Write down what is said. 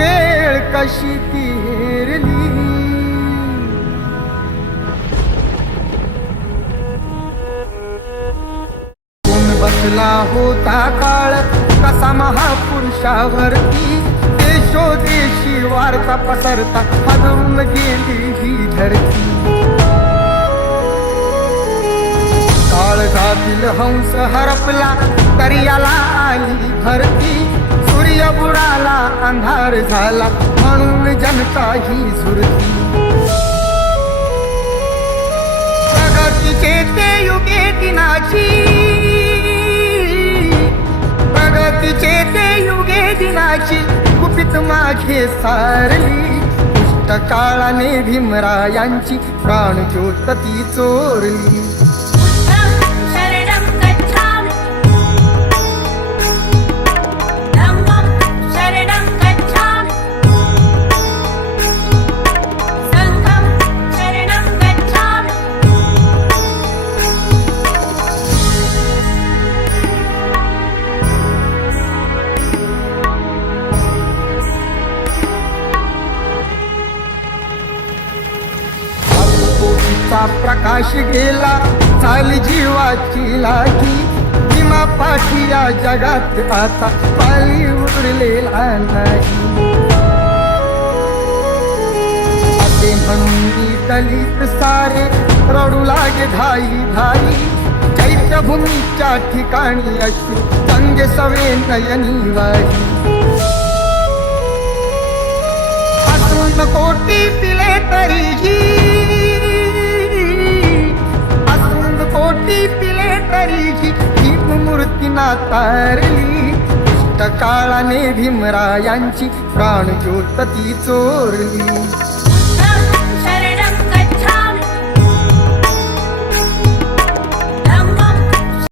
वेळ कशी ती हेरली. कोण बसला होता काळ कसा महापुरुषावरती, देशोदेशी वार्ता पसरता हादरून गेली ही धरती. काळजातील हंस हरपला दर्याला आली भरती, सूर्य बुडाला अंधार झाला म्हणून जनता ही झुरती. प्रगतीचे ते युगे दिनाची, प्रगतीचे ते युगे दिनाची गुपित मागे सारली. दुष्ट काळाने भीमरायांची प्राणज्योत ती चोरली. चा प्रकाश गेला झाली जीवाची लागी, भीमा पाठी या जगात आता पाली उरलेला नाही. असे म्हणून दलित सारे रडू लागे धाई धाई, चैत्यभूमीच्या ठिकाणी अश्रू संगे सवे नयनी वाही. असून कोटी पिले तरीही, कोटी पिले तरीही भीम मूर्ती नातारली. दुष्ट काळाने भीमरायांची प्राणज्योत ती चोरली.